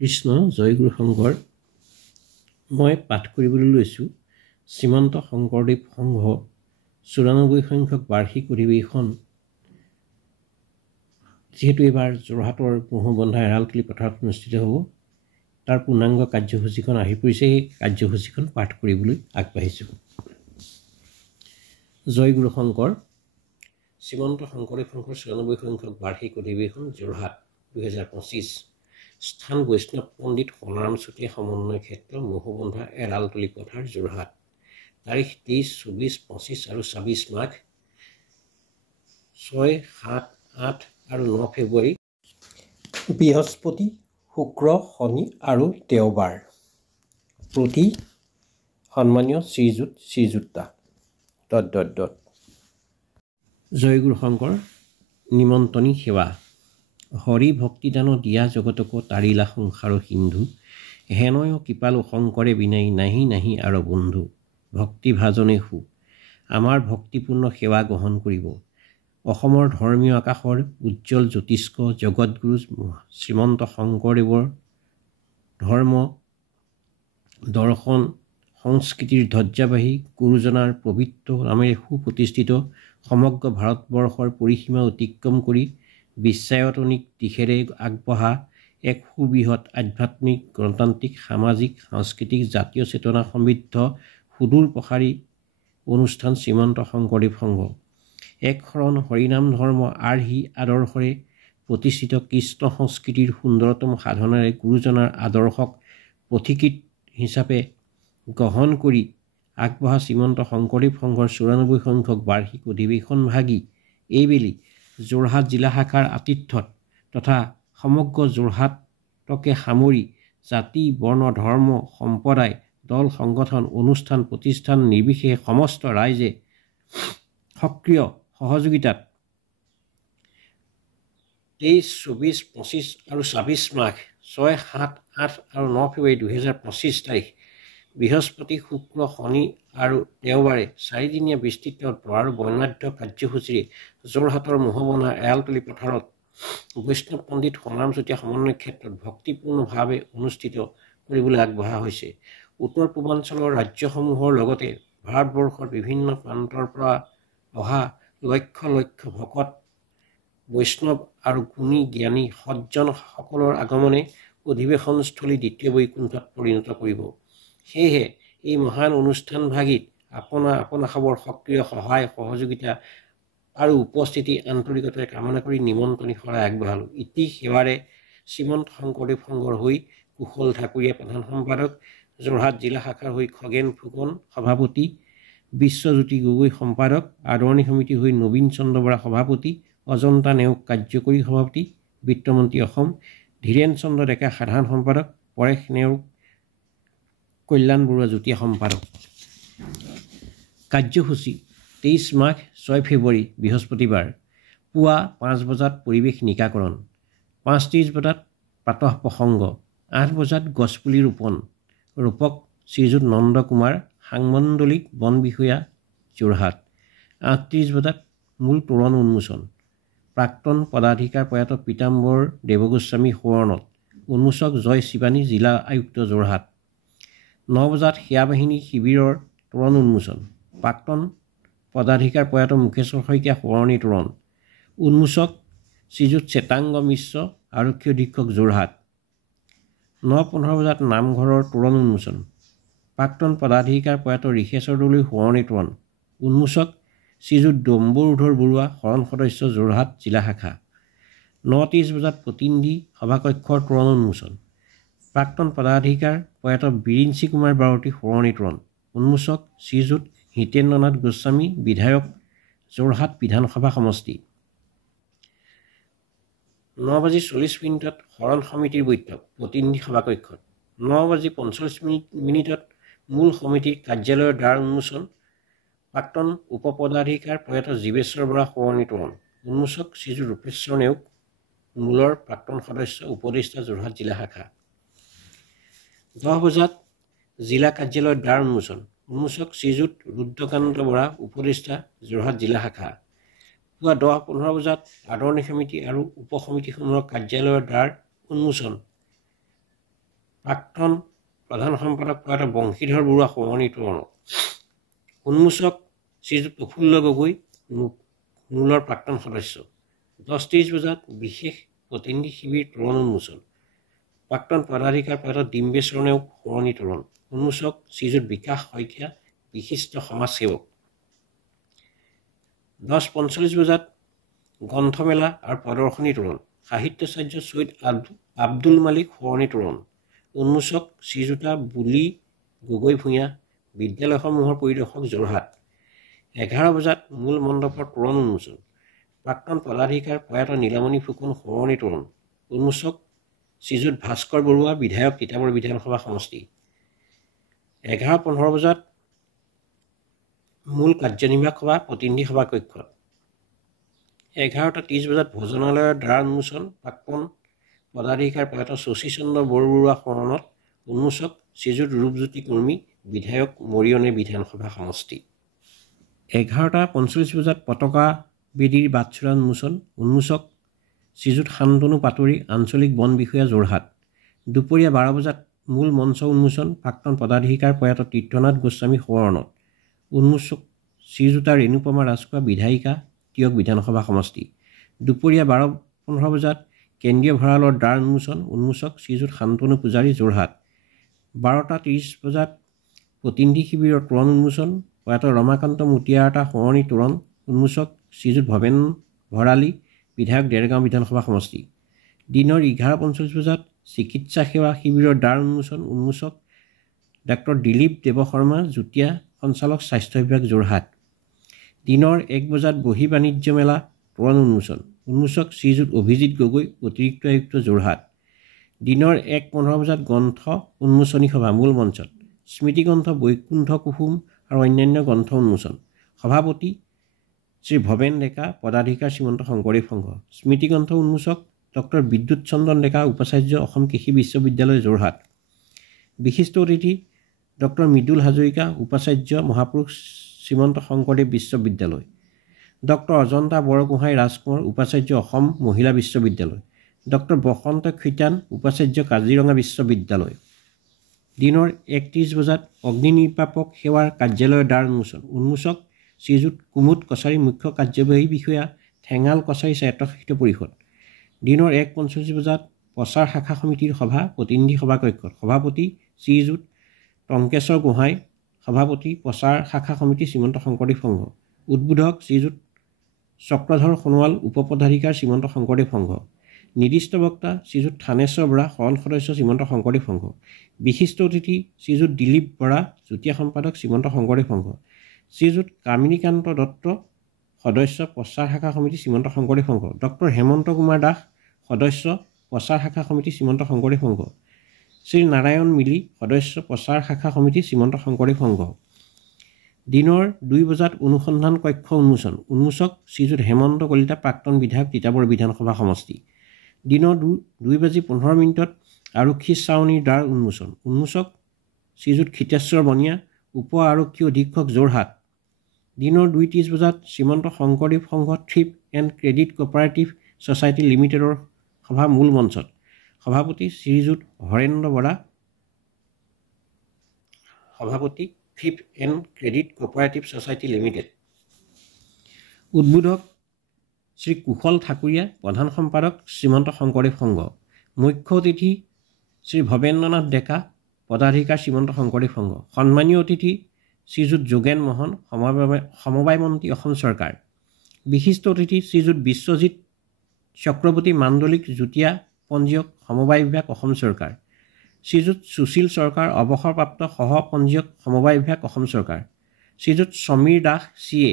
কৃষ্ণ জয়গুৰু শংকৰ। মই পাঠ কৰিবলৈ লৈছোঁ শ্ৰীমন্ত শংকৰদেৱ সংঘ ৯৪ সংখ্যক বাৰ্ষিক অধিৱেশন। যিহেতু এইবাৰ যোৰহাটৰ মহোবন্ধা এৰালতলী পথাৰত অনুষ্ঠিত হ'ব, তাৰ পূৰ্ণাংগ কাৰ্যসূচীখন আহি পৰিছে। এই কাৰ্যসূচীখন পাঠ কৰিবলৈ আগবাঢ়িছোঁ। জয়গুৰু শংকৰ। শ্ৰীমন্ত শংকৰদেৱ সংঘৰ ৯৪ সংখ্যক বাৰ্ষিক অধিৱেশন যোৰহাট ২০২৫। স্থান বৈষ্ণৱ পণ্ডিত সোণাৰাম চুতীয়া সমন্বয় ক্ষেত্ৰ, মহোবন্ধা এৰালতলী পথাৰ, যোৰহাট। তাৰিখ ২৩, ২৪, ২৫ আৰু ২৬ মাঘ, ৬, ৭, ৮ আৰু ৯ ফেব্ৰুৱাৰী। বৃহস্পতি, শুক্ৰ, শনি আৰু দেওবাৰ। প্ৰতি সন্মানীয় শ্ৰীযুত শ্ৰীযুতা ... জয়গুৰু শংকৰ। নিমন্ত্ৰণী সেৱা। হৰি ভক্তিদান দিয়া জগতক তাৰিলা সংসাৰ সিন্ধু, হেনয় কৃপালু শংকৰে বিনাই নাহি নাহি আৰু বন্ধু। ভক্তি ভাজনে সু আমাৰ ভক্তিপূৰ্ণ সেৱা গ্ৰহণ কৰিব। অসমৰ ধৰ্মীয় আকাশৰ উজ্জ্বল জ্যোতিষ্ক জগতগুৰু শ্ৰীমন্ত শংকৰদেৱৰ ধৰ্ম দৰ্শন সংস্কৃতিৰ ধ্বজাবাহী গুৰুজনাৰ পবিত্ৰ নামেৰে সুপ্ৰতিষ্ঠিত সমগ্ৰ ভাৰতবৰ্ষৰ পৰিসীমা অতিক্ৰম কৰি বিশ্বায়তনিক দিশেৰে আগবঢ়া এক সুবৃহৎ আধ্যাত্মিক, গণতান্ত্ৰিক, সামাজিক, সাংস্কৃতিক, জাতীয় চেতনা সমৃদ্ধ সুদূৰ প্ৰসাৰী অনুষ্ঠান শ্ৰীমন্ত শংকৰদেৱ সংঘ। এক শৰণ হৰিনাম ধৰ্ম আৰ্হি আদৰ্শৰে প্ৰতিষ্ঠিত কৃষ্ণ সংস্কৃতিৰ সুন্দৰতম সাধনাৰে গুৰুজনাৰ আদৰ্শক পথিকৃত হিচাপে গ্ৰহণ কৰি আগবঢ়া শ্ৰীমন্ত শংকৰদেৱ সংঘৰ ৯৪ সংখ্যক বাৰ্ষিক অধিৱেশনভাগী এইবেলি যোৰহাট জিলা শাখাৰ আতিথ্যত তথা সমগ্ৰ যোৰহাটকে সামৰি জাতি, বৰ্ণ, ধৰ্ম, সম্প্ৰদায়, দল, সংগঠন, অনুষ্ঠান, প্ৰতিষ্ঠান নিৰ্বিশেষে সমস্ত ৰাইজে সক্ৰিয় সহযোগিতাত ২৩, ২৪, ২৫ আৰু ২৬ মাঘ, ৬, ৭, ৮ আৰু ৯ ফেব্ৰুৱাৰী ২০২৫ তাৰিখ বৃহস্পতি, শুক্ৰ, শনি আৰু দেওবাৰে ৪ দিনীয়া বিস্তৃত আৰু বৰ্ণাঢ্য কাৰ্যসূচীৰে যোৰহাটৰ মহোবন্ধা এৰালতলী পথাৰত বৈষ্ণৱ পণ্ডিত সোণাৰাম চুতীয়া সমন্বয় ক্ষেত্ৰত ভক্তিপূৰ্ণভাৱে অনুষ্ঠিত কৰিবলৈ আগবঢ়া হৈছে। উত্তৰ পূৰ্বাঞ্চলৰ ৰাজ্যসমূহৰ লগতে ভাৰতবৰ্ষৰ বিভিন্ন প্ৰান্তৰ পৰা অহা লক্ষ লক্ষ ভকত, বৈষ্ণৱ আৰু গুণী জ্ঞানী সজ্জন সকলৰ আগমনে অধিৱেশনস্থলী দ্বিতীয় বৈকুণ্ঠত পৰিণত কৰিব। সেয়েহে এই মহান অনুষ্ঠানভাগীত আপোনাসৱৰ সক্ৰিয় সহায় সহযোগিতা আৰু উপস্থিতি আন্তৰিকতাৰে কামনা কৰি নিমন্ত্ৰণী শৰাই আগবঢ়ালোঁ। ইতি সেৱাৰে শ্ৰীমন্ত শংকৰদেৱ সংঘৰ হৈ কুশল ঠাকুৰীয়া প্ৰধান সম্পাদক, যোৰহাট জিলা শাখাৰ হৈ খগেন ফুকন সভাপতি, বিশ্বজ্যোতি গগৈ সম্পাদক, আদৰণি সমিতিৰ হৈ নবীন চন্দ্ৰ বৰা সভাপতি, অজন্তা নেওগ কাৰ্যকৰী সভাপতি, বিত্তমন্ত্ৰী অসম, ধীৰেন চন্দ্ৰ ডেকা সাধাৰণ সম্পাদক, পৰেশ নেওগ, কল্যাণ বৰুৱা যুটীয়া সম্পাদক। কাৰ্যসূচী: ২৩ মাঘ, ৬ ফেব্ৰুৱাৰী বৃহস্পতিবাৰ, পুৱা ৫ বজাত পৰিৱেশ নিকাকৰণ, ৫:৩০ বজাত প্ৰাতঃ প্ৰসংগ, ৮ বজাত গছপুলি ৰোপণ। ৰূপক শ্ৰীযুত নন্দ কুমাৰ, সাংমণ্ডলিক বন বিষয়া, যোৰহাট। ৮:৩০ বজাত মূল তোৰণ উন্মোচন। প্ৰাক্তন পদাধিকাৰ প্ৰয়াত পীতাম্বৰ দেৱগোস্বামী সোঁৱৰণত। উন্মোচক জয় শিৱানী, জিলা আয়ুক্ত, যোৰহাট। ৯ বজাত সেৱা বাহিনী শিবিৰৰ তোৰণ উন্মোচন। প্ৰাক্তন পদাধিকাৰ প্ৰয়াত মুকেশ্বৰ শইকীয়া সোঁৱৰণি তোৰণ। উন্মোচক শ্ৰীযুত শ্বেতাংগ মিশ্ৰ, আৰক্ষী অধীক্ষক, যোৰহাট। ৯:১৫ বজাত নামঘৰৰ তোৰণ উন্মোচন। প্ৰাক্তন পদাধিকাৰ প্ৰয়াত ঋষেশ্বৰ দলৈ সোঁৱৰণি তোৰণ। উন্মোচক শ্ৰীযুত ডম্বৰুধৰ বৰুৱা, শৰণ সদস্য, যোৰহাট জিলা শাখা। ৯:৩০ বজাত প্ৰতিনিধি সভাকক্ষৰ তোৰণ উন্মোচন। প্ৰাক্তন পদাধিকাৰ প্ৰয়াত বিৰিঞ্চি কুমাৰ বাৰতী সোঁৱৰণি তোৰণ। উন্মোচক শ্ৰীযুত হিতেন্দ্ৰনাথ গোস্বামী, বিধায়ক, যোৰহাট বিধানসভা সমষ্টি। ৯:৪০ শৰণ সমিতিৰ বৈঠক প্ৰতিনিধি সভাকক্ষত। ৯:৪৫ মূল সমিতিৰ কাৰ্যালয়ৰ দ্বাৰ উন্মোচন। প্ৰাক্তন উপ পদাধিকাৰ প্ৰয়াত জীৱেশ্বৰ বৰা সোঁৱৰণি তোৰণ। উন্মোচক শ্ৰীযুত ৰূপেশ্বৰ নেওগ, মূলৰ প্ৰাক্তন সদস্য, উপদেষ্টা, যোৰহাট জিলা শাখা। ১০ বজাত জিলা কাৰ্যালয়ৰ দ্বাৰ উন্মোচন। উন্মোচক শ্ৰীযুত ৰুদ্ৰকান্ত বৰা, উপদেষ্টা, যোৰহাট জিলা শাখা। পুৱা ১০:১৫ বজাত আদৰণি সমিতি আৰু উপ সমিতিসমূহৰ কাৰ্যালয়ৰ দ্বাৰ উন্মোচন। প্ৰাক্তন প্ৰধান সম্পাদক প্ৰয়াত বংশীধৰ বৰুৱা সোঁৱৰণী তোৰণ। উন্মোচক শ্ৰীযুত প্ৰফুল্ল গগৈ, মূলৰ প্ৰাক্তন সদস্য। 10:30 বজাত বিশেষ প্ৰতিনিধি শিবিৰ তোৰণ উন্মোচন। প্ৰাক্তন পদাধিকাৰ প্ৰয়াত ডিম্বেশ্বৰ নেওগ সোঁৱৰণী তোৰণ। উন্মোচক শ্ৰীযুত বিকাশ শইকীয়া, বিশিষ্ট সমাজসেৱক। 10:45 বজাত গ্ৰন্থমেলা আৰু প্ৰদৰ্শনী তোৰণ। সাহিত্যাচাৰ্য চৈয়দ আব্দুল মালিক সোঁৱৰণী তোৰণ। উন্মোচক শ্ৰীযুতা বুলি গগৈ ভূঞা, বিদ্যালয়সমূহৰ পৰিদৰ্শক, যোৰহাট। 11 বজাত মূল মণ্ডপৰ তোৰণ উন্মোচন। প্ৰাক্তন পদাধিকাৰ প্ৰয়াত নীলমণি ফুকন সোঁৱৰণী তোৰণ। উন্মোচক শ্ৰীযুত ভাস্কৰ বৰুৱা, বিধায়ক, তিতাবৰ বিধানসভা সমষ্টি। 11:15 বজাত মূল কাৰ্যনিৰ্বাহক সভা প্ৰতিনিধি সভা কক্ষত। 11:30 বজাত ভোজনালয়ৰ দ্বাৰ উন্মোচন। প্ৰাক্তন পদাধিকাৰ প্ৰয়াত শশী চন্দ্ৰ বৰবৰুৱা সোঁৱৰণত। উন্মোচক শ্ৰীযুত ৰূপজ্যোতি কুৰ্মী, বিধায়ক, মৰিয়নি বিধানসভা সমষ্টি। 11:45 বজাত পতাকা বেদীৰ বাটচ'ৰা উন্মোচন। উন্মোচক শ্ৰীযুত শান্তনু পাটোৱাৰী, আঞ্চলিক বন বিষয়া, যোৰহাট। দুপৰীয়া 12 বজাত মূল মঞ্চ উন্মোচন। প্ৰাক্তন পদাধিকাৰ প্ৰয়াত তীৰ্থনাথ গোস্বামী সোঁৱৰণত। উন্মোচক শ্ৰীযুতা ৰেণুপমা ৰাজখোৱা, বিধায়িকা, টিয়ক বিধানসভা সমষ্টি। দুপৰীয়া 12:15 বজাত কেন্দ্ৰীয় ভঁৰালৰ দ্বাৰ উন্মোচন। উন্মোচক শ্ৰীযুত শান্তনু পূজাৰী, যোৰহাট। 12:30 বজাত প্ৰতিনিধি শিবিৰৰ তোৰণ উন্মোচন। প্ৰয়াত ৰমাকান্ত মুটিয়াৰতা সোঁৱৰণী তোৰণ। উন্মোচক শ্ৰীযুত ভৱেন ভৰালী, বিধায়ক, দেৰগাঁও বিধানসভা সমষ্টি। দিনৰ 11:45 বজাত চিকিৎসা সেৱা শিবিৰৰ দ্বাৰ উন্মোচন। উন্মোচক ডাক্তৰ দিলীপ দেৱ শৰ্মা, যুটীয়া সঞ্চালক, স্বাস্থ্য বিভাগ, যোৰহাট। দিনৰ 1 বজাত বহি বাণিজ্য মেলা তোৰণ উন্মোচন। উন্মোচক শ্ৰীযুত অভিজিত গগৈ, অতিৰিক্ত আয়ুক্ত, যোৰহাট। দিনৰ 1:15 বজাত গ্ৰন্থ উন্মোচনী সভা মূল মঞ্চত। স্মৃতিগ্ৰন্থ বৈকুণ্ঠ কুসুম আৰু অন্যান্য গ্ৰন্থ উন্মোচন। সভাপতি শ্ৰী ভৱেন ডেকা, পদাধিকাৰ শ্ৰীমন্ত শংকৰদেৱ সংঘ। স্মৃতিগ্ৰন্থ উন্মোচক ডক্টৰ বিদ্যুৎ চন্দন ডেকা, উপাচাৰ্য, অসম কৃষি বিশ্ববিদ্যালয়, যোৰহাট। বিশিষ্ট অতিথি ডক্টৰ মৃদুল হাজৰিকা, উপাচাৰ্য, মহাপুৰুষ শ্ৰীমন্ত শংকৰদেৱ বিশ্ববিদ্যালয়। ডক্টৰ অজন্তা বৰগোহাঁই ৰাজকোঁৱৰ, উপাচাৰ্য, অসম মহিলা বিশ্ববিদ্যালয়। ডক্টৰ বসন্ত খৈতান, উপাচাৰ্য, কাজিৰঙা বিশ্ববিদ্যালয়। দিনৰ 1:30 বজাত অগ্নি নিৰ্বাপক সেৱাৰ কাৰ্যালয়ৰ দ্বাৰ উন্মোচন। উন্মোচক শ্ৰীযুত কুমুদ কছাৰী, মুখ্য কাৰ্যবাহী বিষয়া, ঠেঙাল কছাৰী স্বায়ত্তশাসিত পৰিষদ। দিনৰ 1:45 বজাত প্ৰচাৰ শাখা সমিতিৰ সভা প্ৰতিনিধি সভা কক্ষত। সভাপতি শ্ৰীযুত টংকেশ্বৰ গোহাঁই, সভাপতি, প্ৰচাৰ শাখা সমিতি, শ্ৰীমন্ত শংকৰদেৱ সংঘ। উদ্বোধক শ্ৰীযুত চক্ৰধৰ সোণোৱাল, উপপদাধিকাৰ, শ্ৰীমন্ত শংকৰদেৱ সংঘ। নিৰ্দিষ্ট বক্তা শ্ৰীযুত থানেশ্বৰ বৰা, সৰল সদস্য, শ্ৰীমন্ত শংকৰদেৱ সংঘ। বিশিষ্ট অতিথি শ্ৰীযুত দিলীপ বৰা, যুটীয়া সম্পাদক, শ্ৰীমন্ত শংকৰদেৱ সংঘ। শ্ৰীযুত কামিনীকান্ত দত্ত, সদস্য, প্ৰচাৰ শাখা সমিতি, শ্ৰীমন্ত শংকৰদেৱ সংঘ। ডক্টৰ হেমন্ত কুমাৰ দাস, সদস্য, প্ৰচাৰ শাখা সমিতি, শ্ৰীমন্ত শংকৰদেৱ সংঘ। শ্ৰী নাৰায়ণ মিলি, সদস্য, প্ৰচাৰ শাখা সমিতি, শ্ৰীমন্ত শংকৰদেৱ সংঘ। দিনৰ 2 বজাত অনুসন্ধান কক্ষ উন্মোচন। উন্মোচক শ্ৰীযুত হেমন্ত কলিতা, প্ৰাক্তন বিধায়ক, তিতাবৰ বিধানসভা সমষ্টি। দিনৰ 2:15 আৰক্ষী ছাউনীৰ দ্বাৰ উন্মোচন। উন্মোচক শ্ৰীযুত ক্ষিতেশ্বৰ বনিয়া, উপ আৰক্ষী অধীক্ষক, যোৰহাট। দিনৰ 2:30 বজাত শ্ৰীমন্ত শংকৰদেৱ সংঘ thrift and credit cooperative society লিমিটেডৰ সভা মূল মঞ্চত। সভাপতি শ্ৰীযুত হৰেন্দ্ৰ বৰা, সভাপতি, thrift and credit cooperative society limited. উদ্বোধক শ্ৰী কুশল ঠাকুৰীয়া, প্ৰধান সম্পাদক, শ্ৰীমন্ত শংকৰদেৱ সংঘ। মুখ্য অতিথি শ্ৰী ভৱেন্দ্ৰনাথ ডেকা, পদাধিকাৰ, শ্ৰীমন্ত শংকৰদেৱ সংঘ। সন্মানীয় অতিথি শ্ৰীযুত যোগেন মোহন, সমবায় মন্ত্ৰী, অসম চৰকাৰ। বিশিষ্ট অতিথি শ্ৰীযুত বিশ্বজিৎ চক্ৰৱৰ্তী, মাণ্ডলিক, যুটীয়া পঞ্জীয়ক, সমবায় বিভাগ, অসম চৰকাৰ। শ্ৰীযুত সুশীল চৰকাৰ, অৱসৰপ্ৰাপ্ত সহ পঞ্জীয়ক, সমবায় বিভাগ, অসম চৰকাৰ। শ্ৰীযুত সমীৰ দাস, CA।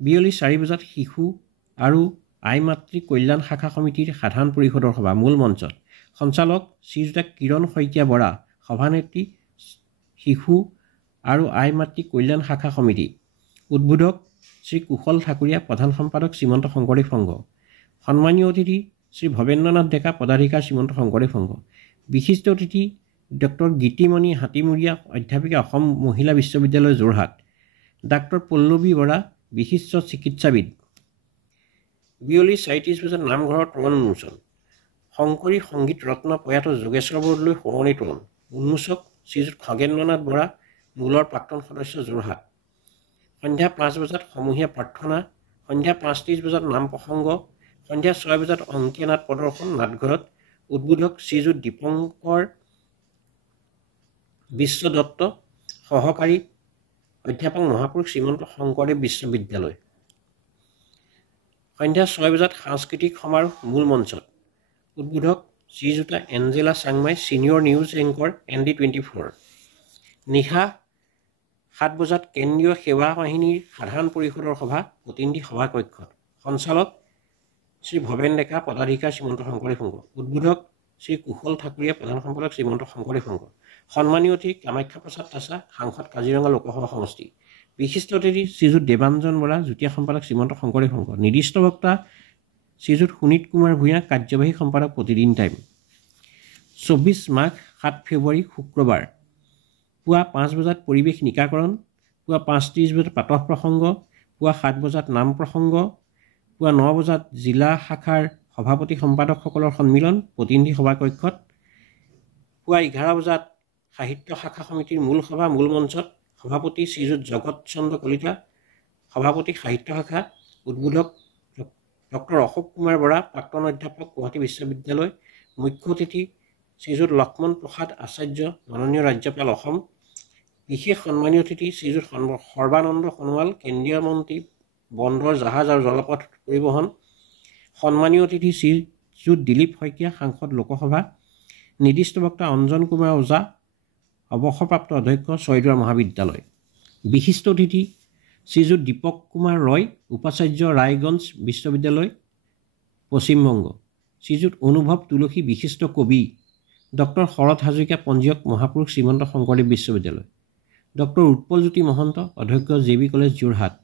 বিয়লি 4 বজাত শিশু আৰু আই মাতৃ কল্যাণ শাখা সমিতিৰ সাধাৰণ পৰিষদৰ সভা মূল মঞ্চত। সঞ্চালক শ্ৰীযুতা কিৰণ শইকীয়া বৰা, সভানেত্ৰী, শিশু আৰু আই মাতৃ কল্যাণ শাখা সমিতি। উদ্বোধক শ্ৰী কুশল ঠাকুৰীয়া, প্ৰধান সম্পাদক, শ্ৰীমন্ত শংকৰদেৱ সংঘ। সন্মানীয় অতিথি শ্ৰী ভৱেন্দ্ৰনাথ ডেকা, পদাধিকাৰ, শ্ৰীমন্ত শংকৰদেৱ সংঘ। বিশিষ্ট অতিথি ডক্টৰ গীতিমণি হাতীমূৰীয়া, অধ্যাপিকা, অসম মহিলা বিশ্ববিদ্যালয়, যোৰহাট। ডাক্তৰ পল্লৱী বৰা, বিশিষ্ট চিকিৎসাবিদ। বিয়লি 4:30 বজাত নামঘৰৰ তোৰণ উন্মোচন। শংকৰী সংগীত ৰত্ন প্ৰয়াত যোগেশ্বৰ বৰদলৈ সোঁৱৰণি তোলন উন্মোচক শ্ৰীযুত খগেন্দ্ৰনাথ বৰা মূলৰ প্ৰাক্তন সদস্য যোৰহাট। সন্ধ্যা 5 বজাত সমূহীয়া প্ৰাৰ্থনা, সন্ধ্যা 5:30 বজাত নাম প্ৰসংগ, সন্ধ্যা 6 বজাত অংকীয়া নাট প্ৰদৰ্শন নাটঘৰত। উদ্বোধক শ্ৰীযুত দীপংকৰ বিশ্ব দত্ত, সহকাৰী অধ্যাপক মহাপুৰুষ শ্ৰীমন্ত শংকৰদেৱ বিশ্ববিদ্যালয়। সন্ধ্যা 6 বজাত সাংস্কৃতিক সমাৰোহ মূল মঞ্চত। উদ্বোধক Srijuta Angela Changmai, senior news anchor ND24। নিশা 7 বজাত কেন্দ্ৰীয় সেৱা বাহিনীৰ সাধাৰণ পৰিষদৰ সভা প্ৰতিনিধি সভা কক্ষত। সঞ্চালক শ্ৰী ভৱেন ডেকা, পদাধিকাৰ শ্ৰীমন্ত শংকৰদেৱ সংঘ। উদ্বোধক শ্ৰী কুশল ঠাকুৰীয়া, প্ৰধান সম্পাদক শ্ৰীমন্ত শংকৰদেৱ সংঘ। সন্মানীয় অতিথি কামাখ্যা প্ৰসাদ তাছা, সাংসদ কাজিৰঙা লোকসভা সমষ্টি। বিশিষ্ট অতিথি শ্ৰীযুত দেৱাঞ্জন বৰা, যুটীয়া সম্পাদক শ্ৰীমন্ত শংকৰদেৱ সংঘ। নিৰ্দিষ্ট বক্তা শ্ৰীযুত সুনীত কুমাৰ ভূঞা, কাৰ্যবাহী সম্পাদক প্ৰতিদিন টাইম। 24 মাঘ 7 ফেব্ৰুৱাৰী শুক্ৰবাৰ। পুৱা 5 বজাত পৰিৱেশ নিকাকৰণ, পুৱা 5:30 বজাত প্ৰাতঃ প্ৰসংগ, পুৱা 7 বজাত নাম প্ৰসংগ, পুৱা 9 বজাত জিলা শাখাৰ সভাপতি সম্পাদকসকলৰ সন্মিলন প্ৰতিনিধি সভা কক্ষত। পুৱা 11 বজাত সাহিত্য শাখা সমিতিৰ মূল সভা মূল মঞ্চত। সভাপতি শ্ৰীযুত জগত চন্দ্ৰ কলিতা, সভাপতি সাহিত্য শাখা। উদ্বোধক ডক্টৰ অশোক কুমাৰ বৰা, প্ৰাক্তন অধ্যাপক, গুৱাহাটী বিশ্ববিদ্যালয়। মুখ্য অতিথি শ্ৰীযুত লক্ষ্মণ প্ৰসাদ আচাৰ্য, মাননীয় ৰাজ্যপাল অসম। বিশেষ সন্মানীয় অতিথি শ্ৰীযুত সৰ্বানন্দ সোণোৱাল, কেন্দ্ৰীয় মন্ত্ৰী, বন্দৰ, জাহাজ আৰু জলপথ পৰিবহণ। সন্মানীয় অতিথি শ্ৰীযুত দিলীপ শইকীয়া, সাংসদ লোকসভা। নিৰ্দিষ্ট বক্তা অঞ্জন কুমাৰ ওজা, অৱসৰপ্ৰাপ্ত অধ্যক্ষ, ছয়দুৱাৰ মহাবিদ্যালয়। বিশিষ্ট অতিথি শ্ৰীযুত দীপক কুমাৰ ৰয়, উপাচাৰ্য, ৰায়গঞ্জ বিশ্ববিদ্যালয়, পশ্চিমবংগ। শ্ৰীযুত অনুভৱ তুলসী, বিশিষ্ট কবি। ডক্টৰ শৰৎ হাজৰিকা, পঞ্জীয়ক, মহাপুৰুষ শ্ৰীমন্ত শংকৰদেৱ বিশ্ববিদ্যালয়। ডক্টৰ উৎপলজ্যোতি মহন্ত, অধ্যক্ষ, JB college, Jorhat.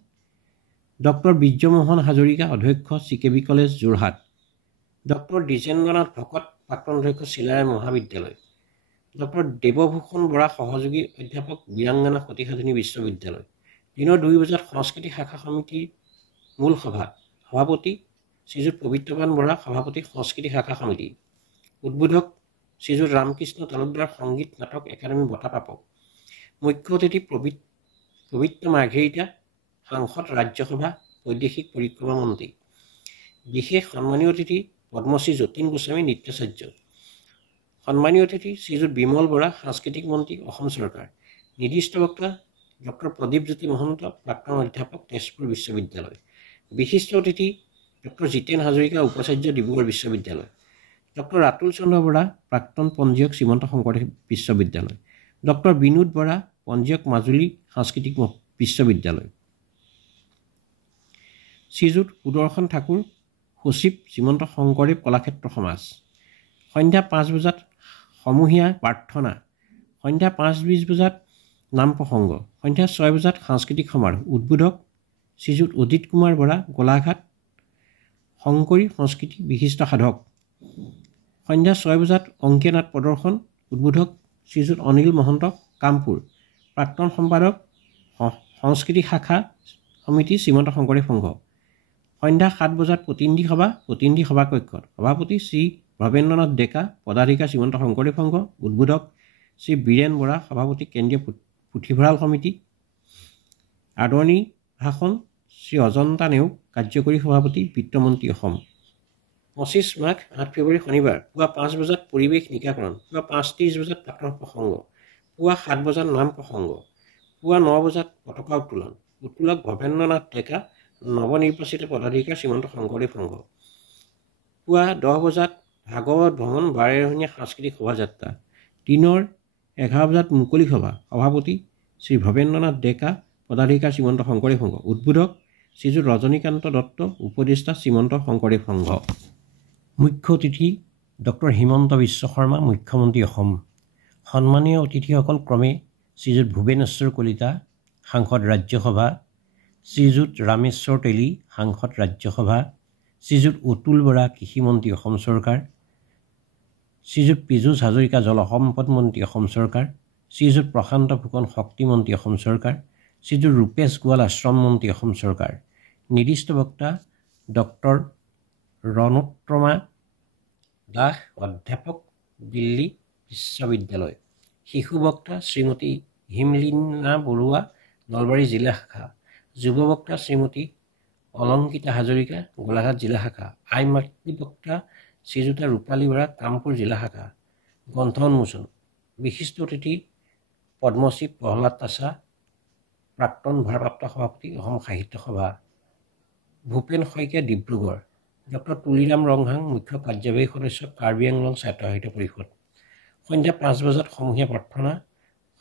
Doctor Biryamohan Hazarika, অধ্যক্ষ, CKB college, Jorhat. Doctor Dwijendranath Bhakat, প্ৰাক্তন অধ্যক্ষ, চিলাৰায় মহাবিদ্যালয়। ডক্টৰ দেৱভূষণ বৰা, সহযোগী অধ্যাপক, বীৰাংগনা সতীসাধনী বিশ্ববিদ্যালয়। দিনৰ 2 বজাত সংস্কৃতি শাখা সমিতিৰ মূল সভা। সভাপতি শ্ৰীযুত পবিত্ৰবান বৰা, সভাপতি সংস্কৃতি শাখা সমিতি। উদ্বোধক শ্ৰীযুত ৰামকৃষ্ণ তালুকদাৰ, সংগীত নাটক একাডেমী বঁটা প্ৰাপক। মুখ্য অতিথি পবিত্ৰ মাৰ্ঘেৰিটা, সাংসদ, ৰাজ্যসভা, বৈদেশিক পৰিক্ৰমা মন্ত্ৰী। বিশেষ সন্মানীয় অতিথি পদ্মশ্ৰী যতীন গোস্বামী, নৃত্যাচাৰ্য। সন্মানীয় অতিথি শ্ৰীযুত বিমল বৰা, সাংস্কৃতিক মন্ত্ৰী, অসম চৰকাৰ। নিৰ্দিষ্ট বক্তা ডক্টৰ প্ৰদীপজ্যোতি মহন্ত, প্ৰাক্তন অধ্যাপক, তেজপুৰ বিশ্ববিদ্যালয়। বিশিষ্ট অতিথি ডক্টৰ জিতেন হাজৰিকা, উপাচাৰ্য, ডিব্ৰুগড় বিশ্ববিদ্যালয়। ডক্টৰ ৰাতুল চন্দ্ৰ বৰা, প্ৰাক্তন পঞ্জীয়ক, শ্ৰীমন্ত শংকৰদেৱ বিশ্ববিদ্যালয়। ডক্টৰ বিনোদ বৰা, পঞ্জীয়ক, মাজুলী সাংস্কৃতিক বিশ্ববিদ্যালয়। শ্ৰীযুত সুদৰ্শন ঠাকুৰ, সচিব, শ্ৰীমন্ত শংকৰদেৱ কলাক্ষেত্ৰ সমাজ। সন্ধ্যা 5 বজাত সমূহীয়া প্ৰাৰ্থনা, সন্ধ্যা 5:20 বজাত নাম প্ৰসংগ, সন্ধ্যা 6 বজাত সাংস্কৃতিক সমাৰোহ। উদ্বোধক শ্ৰীযুত অজিত কুমাৰ বৰা, গোলাঘাট, শংকৰী সংস্কৃতি বিশিষ্ট সাধক। সন্ধ্যা 6 বজাত অংকীয়া নাট প্ৰদৰ্শন। উদ্বোধক শ্ৰীযুত অনিল মহন্ত, কামপুৰ, প্ৰাক্তন সম্পাদক, সংস্কৃতি শাখা সমিতি, শ্ৰীমন্ত শংকৰদেৱ সংঘ। সন্ধ্যা 7 বজাত প্ৰতিনিধি সভা কক্ষত। সভাপতি শ্ৰী ভৱেন্দ্ৰনাথ ডেকা, পদাধিকাৰ, শ্ৰীমন্ত শংকৰদেৱ সংঘ। উদ্বোধক শ্ৰী বীৰেন বৰা, সভাপতি, কেন্দ্ৰীয় পুথিভঁৰাল সমিতি। আদৰণি ভাষণ শ্ৰী অজন্তা নেওগ, কাৰ্যকৰী সভাপতি, বিত্তমন্ত্ৰী, অসম। 25 মাঘ 8 ফেব্ৰুৱাৰী শনিবাৰ। পুৱা 5 বজাত পৰিৱেশ নিকাকৰণ, পুৱা 5:30 বজাত প্ৰাতঃ প্ৰসংগ, পুৱা 7 বজাত নাম প্ৰসংগ, পুৱা 9 বজাত পতাকা উত্তোলন। উত্তোলক ভৱেন্দ্ৰনাথ ডেকা, নৱনিৰ্বাচিত পদাধিকাৰ, শ্ৰীমন্ত শংকৰদেৱ সংঘ। পুৱা 10 বজাত ভাগৱত ভ্ৰমণ, 12 সাংস্কৃতিক শোভাযাত্ৰা। দিনৰ 11 বজাত মুকলি সভা। সভাপতি শ্ৰী ভৱেন্দ্ৰনাথ ডেকা, পদাধিকাৰ, শ্ৰীমন্ত শংকৰদেৱ সংঘ। উদ্বোধক শ্ৰীযুত ৰজনীকান্ত দত্ত, উপদেষ্টা, শ্ৰীমন্ত শংকৰদেৱ সংঘ। মুখ্য অতিথি ডক্টৰ হিমন্ত বিশ্ব শৰ্মা, মুখ্যমন্ত্ৰী, অসম। সন্মানীয় অতিথিসকল ক্ৰমে শ্ৰীযুত ভূৱনেশ্বৰ কলিতা, সাংসদ, ৰাজ্যসভা। শ্ৰীযুত ৰামেশ্বৰ তেলী, সাংসদ, ৰাজ্যসভা। শ্ৰীযুত অতুল বৰা, কৃষিমন্ত্ৰী, অসম চৰকাৰ। শ্ৰীযুত পীযুষ হাজৰিকা, জলসম্পদ মন্ত্ৰী, অসম চৰকাৰ। শ্ৰীযুত প্ৰশান্ত ফুকন, শক্তিমন্ত্ৰী, অসম চৰকাৰ। শ্ৰীযুত ৰূপেশ গোৱাল, আশ্ৰম মন্ত্ৰী, অসম চৰকাৰ। নিৰ্দিষ্ট বক্তা ডক্টৰ ৰণোত্তমা দাস অধ্যাপক দিল্লী বিশ্ববিদ্যালয় শিশু বক্তা শ্ৰীমতী হিমলীনা বৰুৱা নলবাৰী জিলা শাখা যুৱ বক্তা শ্ৰীমতী অলংকিতা হাজৰিকা গোলাঘাট জিলা শাখা আই মাতৃ বক্তা শ্ৰীযুতা ৰূপালী বৰা কামপুৰ জিলা শাখা গ্ৰন্থ উন্মোচন বিশিষ্ট অতিথি পদ্মশ্ৰী প্ৰহ্লাদ তাছা প্ৰাক্তন ভাৰপ্ৰাপ্ত সভাপতি অসম সাহিত্য সভা ভূপেন শইকীয়া ডিব্ৰুগড় ডক্টৰ তুলিৰাম ৰংহাং মুখ্য কাৰ্যবাহী সদস্য কাৰ্বি আংলং ছাত্ৰ সাহিত্য পৰিষদ সন্ধ্যা 5 বজাত সমূহীয়া প্ৰাৰ্থনা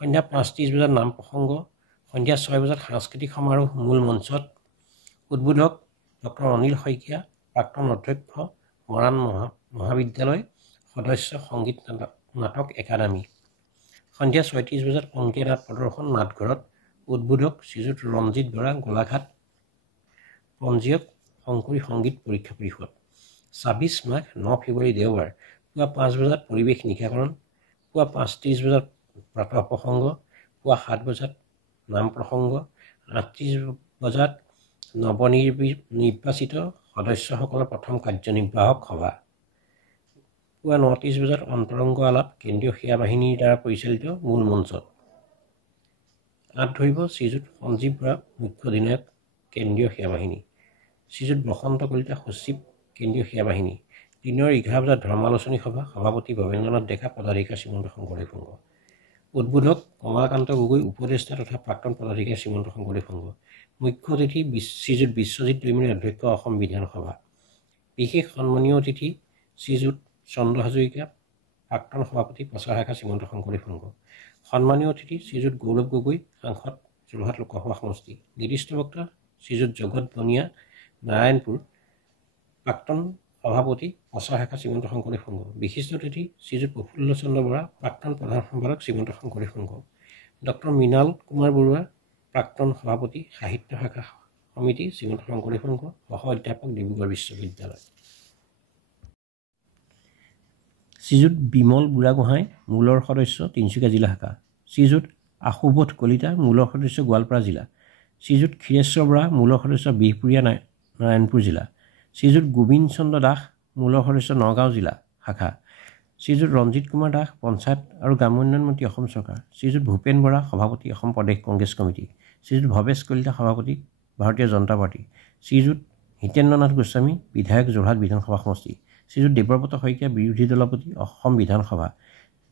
সন্ধ্যা 5:30 বজাত নাম প্ৰসংগ সন্ধ্যা 6 বজাত সাংস্কৃতিক সমাৰোহ মূল মঞ্চত উদ্বোধক ডক্টৰ অনিল শইকীয়া প্ৰাক্তন অধ্যক্ষ মৰাণ মহাবিদ্যালয় সদস্য সংগীত নাটক একাডেমী সন্ধ্যা 6:30 বজাত অংকীয়া নাট প্ৰদৰ্শন নাটঘৰত উদ্বোধক শ্ৰীযুত ৰঞ্জিত বৰা গোলাঘাট পঞ্জীয়ক শংকৰী সংগীত পৰীক্ষা পৰিষদ 26 মাঘ 9 ফেব্ৰুৱাৰী দেওবাৰ পুৱা 5 বজাত পৰিৱেশ নিশাকৰণ পুৱা 5:30 বজাত প্ৰাতঃ প্ৰসংগ পুৱা 7 বজাত নাম প্ৰসংগ 8:30 বজাত নৱনিৰ্বাচিত সদস্যসকলৰ প্ৰথম কাৰ্যনিৰ্বাহক সভা পুৱা 9:30 বজাত অন্তৰংগ আলাপ কেন্দ্ৰীয় সেনা বাহিনীৰ দ্বাৰা পৰিচালিত মূল মঞ্চত আঁত ধৰিব শ্ৰীযুত সঞ্জীৱ বৰা মুখ্য অধিনায়ক কেন্দ্ৰীয় সেনা বাহিনী শ্ৰীযুত বসন্ত কলিতা সচিব কেন্দ্ৰীয় সেনা বাহিনী দিনৰ 11 বজাত ধৰ্মালোচনী সভা সভাপতি ভৱেন্দ্ৰনাথ ডেকা পদাধিকাৰী শ্ৰীমন্ত শংকৰদেৱ সংঘ উদ্বোধক কমলাকান্ত গগৈ উপদেষ্টা তথা প্ৰাক্তন পদাধিকাৰী শ্ৰীমন্ত শংকৰদেৱ সংঘ মুখ্য অতিথি শ্ৰীযুত বিশ্বজিৎ দৈমাৰী অধ্যক্ষ অসম বিধানসভা বিশেষ সন্মানীয় অতিথি শ্ৰীযুত চন্দ্ৰ হাজৰিকা প্ৰাক্তন সভাপতি প্ৰচাৰ শাখা শ্ৰীমন্ত শংকৰদেৱ সংঘ সন্মানীয় অতিথি শ্ৰীযুত গৌৰৱ গগৈ সাংসদ যোৰহাট লোকসভা সমষ্টি নিৰ্দিষ্ট বক্তা শ্ৰীযুত জগত বনিয়া নাৰায়ণপুৰ প্ৰাক্তন সভাপতি প্ৰচাৰ শাখা শ্ৰীমন্ত শংকৰদেৱ সংঘ বিশিষ্ট অতিথি শ্ৰীযুত প্ৰফুল্ল চন্দ্ৰ বৰা প্ৰাক্তন প্ৰধান সম্পাদক শ্ৰীমন্ত শংকৰদেৱ সংঘ ডক্টৰ মৃণাল কুমাৰ বৰুৱা প্ৰাক্তন সভাপতি সাহিত্য শাখা সমিতি শ্ৰীমন্ত শংকৰদেৱ সংঘ সহ অধ্যাপক ডিব্ৰুগড় বিশ্ববিদ্যালয় শ্ৰীযুত বিমল বুঢ়াগোহাঁই মূলৰ সদস্য তিনিচুকীয়া জিলা শাখা শ্ৰীযুত আশুবোধ কলিতা মূলৰ সদস্য গোৱালপাৰা জিলা শ্ৰীযুত ক্ষীৰেশ্বৰ বৰা মূলৰ সদস্য বিহপুৰীয়া নাৰায়ণপুৰ জিলা শ্ৰীযুত গোবিন্দ চন্দ্ৰ দাস মূলৰ সদস্য নগাঁও জিলা শাখা শ্ৰীযুত ৰঞ্জিত কুমাৰ দাস পঞ্চায়ত আৰু গ্ৰাম্য উন্নয়ন মন্ত্ৰী অসম চৰকাৰ শ্ৰীযুত ভূপেন বৰা সভাপতি অসম প্ৰদেশ কংগ্ৰেছ কমিটি শ্ৰীযুত ভৱেশ কলিতা সভাপতি ভাৰতীয় জনতা পাৰ্টি শ্ৰীযুত হিতেন্দ্ৰনাথ গোস্বামী বিধায়ক যোৰহাট বিধানসভা সমষ্টি শ্ৰীযুত দেৱব্ৰত শইকীয়া বিৰোধী দলপতি অসম বিধানসভা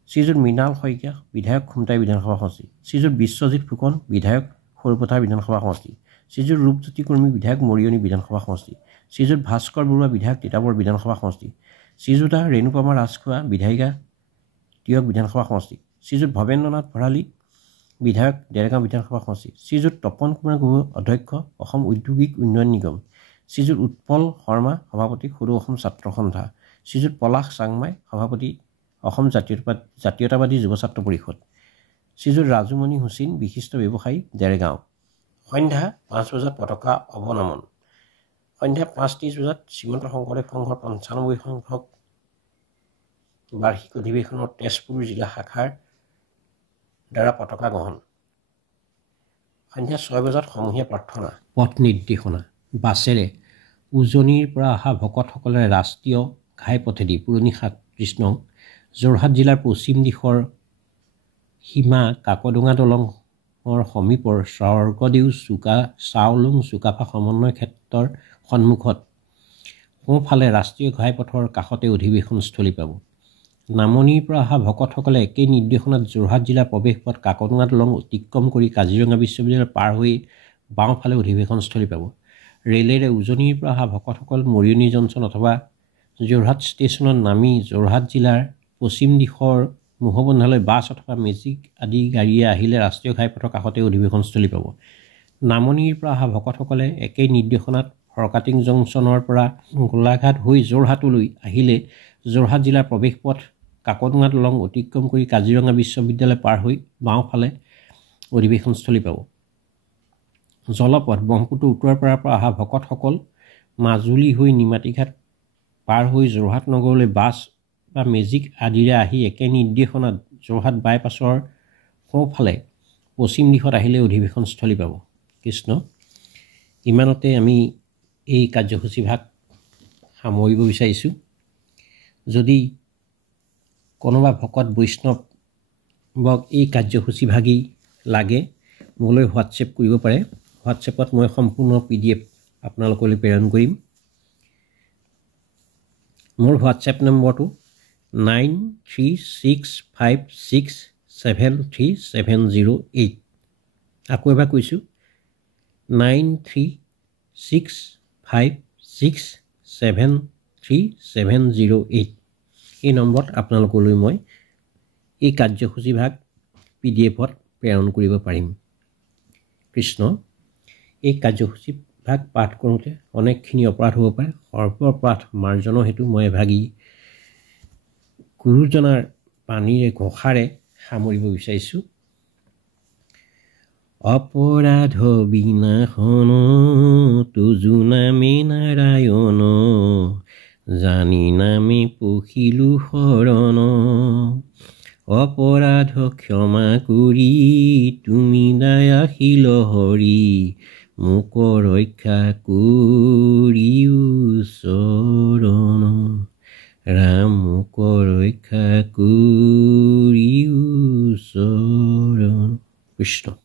শ্ৰীযুত মৃণাল শইকীয়া বিধায়ক খুমটাই বিধানসভা সমষ্টি শ্ৰীযুত বিশ্বজিৎ ফুকন বিধায়ক সৰুপথাৰ বিধানসভা সমষ্টি শ্ৰীযুত ৰূপজ্যোতি কৰ্মী বিধায়ক মৰিয়নি বিধানসভা সমষ্টি শ্ৰীযুত ভাস্কৰ বৰুৱা বিধায়ক তিতাবৰ বিধানসভা সমষ্টি শ্ৰীযুতা ৰেণুপমা ৰাজখোৱা বিধায়িকা তিয়ক বিধানসভা সমষ্টি শ্ৰীযুত ভৱেন্দ্ৰনাথ ভৰালী বিধায়ক ডেৰগাঁও বিধানসভা সমষ্টি শ্ৰীযুত তপন কুমাৰ গগৈ অধ্যক্ষ অসম ঔদ্যোগিক উন্নয়ন নিগম শ্ৰীযুত উৎপল শৰ্মা সভাপতি সৰু অসম ছাত্ৰ সন্থা শ্ৰীযুত পলাশ চাংমাই সভাপতি অসম জাতীয়তাবাদী যুৱ ছাত্ৰ পৰিষদ শ্ৰীযুত ৰাজুমণি হুছেইন বিশিষ্ট ব্যৱসায়ী ডেৰগাঁও সন্ধ্যা 5 বজাত পতাকা অৱনমন সন্ধ্যা 5:30 বজাত শ্ৰীমন্ত শংকৰদেৱ সংঘৰ 95 সংখ্যক বাৰ্ষিক অধিৱেশনৰ তেজপুৰ জিলা শাখাৰ দ্বাৰা পতাকা গ্ৰহণ সন্ধ্যা 6 বজাত সমূহীয়া প্ৰাৰ্থনা পথ নিৰ্দেশনা বাছেৰে উজনিৰ পৰা অহা ভকতসকলে ৰাষ্ট্ৰীয় ঘাইপথেদি পুৰণি কৃষ্ণ যোৰহাট জিলাৰ পশ্চিম দিশৰ সীমা কাকডোঙা দলঙৰ সমীপৰ স্বৰ্গদেউ চাওলুং চুকাফা সমন্বয় ক্ষেত্ৰৰ সন্মুখত সোঁফালে ৰাষ্ট্ৰীয় ঘাইপথৰ কাষতে অধিৱেশনস্থলী পাব নামনিৰ পৰা অহা ভকতসকলে একেই নিৰ্দেশনাত যোৰহাট জিলাৰ প্ৰৱেশপথ কাকডোঙা দলং অতিক্ৰম কৰি কাজিৰঙা বিশ্ববিদ্যালয় পাৰ হৈ বাওঁফালে অধিৱেশনস্থলী পাব ৰেলেৰে উজনিৰ পৰা অহা ভকতসকল মৰিয়নি জংচন অথবা যোৰহাট ষ্টেচনত নামি যোৰহাট জিলাৰ পশ্চিম দিশৰ মোহবন্ধালৈ বাছ অথবা মেজিক আদি গাড়ীয়ে আহিলে ৰাষ্ট্ৰীয় ঘাইপথৰ কাষতে অধিৱেশনস্থলী পাব নামনিৰ পৰা অহা ভকতসকলে একেই নিৰ্দেশনাত ফৰকাটিং জংচনৰ পৰা গোলাঘাট হৈ যোৰহাটলৈ আহিলে যোৰহাট জিলাৰ প্ৰৱেশপথ কাকডোঙা দলং অতিক্ৰম কৰি কাজিৰঙা বিশ্ববিদ্যালয় পাৰ হৈ বাওঁফালে অধিৱেশনস্থলী পাব জলপথ ব্ৰহ্মপুত্ৰ উত্তৰ পাৰৰ পৰা অহা ভকতসকল মাজুলী হৈ নিমাতীঘাট পাৰ হৈ যোৰহাট নগৰলৈ বাছ বা মেজিক আদিৰে আহি একে নিৰ্দেশনাত যোৰহাট বাইপাছৰ সোঁফালে পশ্চিম দিশত আহিলে অধিৱেশনস্থলী পাব কৃষ্ণ ইমানতে আমি এই কাৰ্যসূচীভাগ সামৰিব বিচাৰিছোঁ যদি কোনোবা ভকত বৈষ্ণৱক এই কাৰ্যসূচীভাগি লাগে মোলৈ হোৱাটছএপ কৰিব পাৰে। হোৱাটছএপত মই সম্পূৰ্ণ PDF আপোনালোকলৈ প্ৰেৰণ কৰিম। মোৰ হোৱাটছএপ নম্বৰটো 9365673708। আকৌ এবাৰ কৈছোঁ 9365673708। এই নম্বৰত আপোনালোকলৈ মই এই কাৰ্যসূচীভাগ PDFত প্ৰেৰণ কৰিব পাৰিম। কৃষ্ণ। এই কাৰ্যসূচীভাগ পাঠ কৰোঁতে অনেকখিনি অপৰাধ হ'ব পাৰে। সৰ্বপ্ৰাধ মাৰ্জনৰ হেতু মই এভাগি গুৰুজনাৰ পানীৰে ঘোষাৰে সামৰিব বিচাৰিছোঁ। অপৰাধ বিনাশন তুজু নামে নাৰায়ণ, জানি নামে পখিলো শৰণ। অপৰাধ ক্ষমা কৰি তুমি দয়াশীল হৰি, মোক ৰক্ষা কৰিও চৰণ। ৰাম মোক ৰক্ষা কৰিও চৰণ। কৃষ্ণ।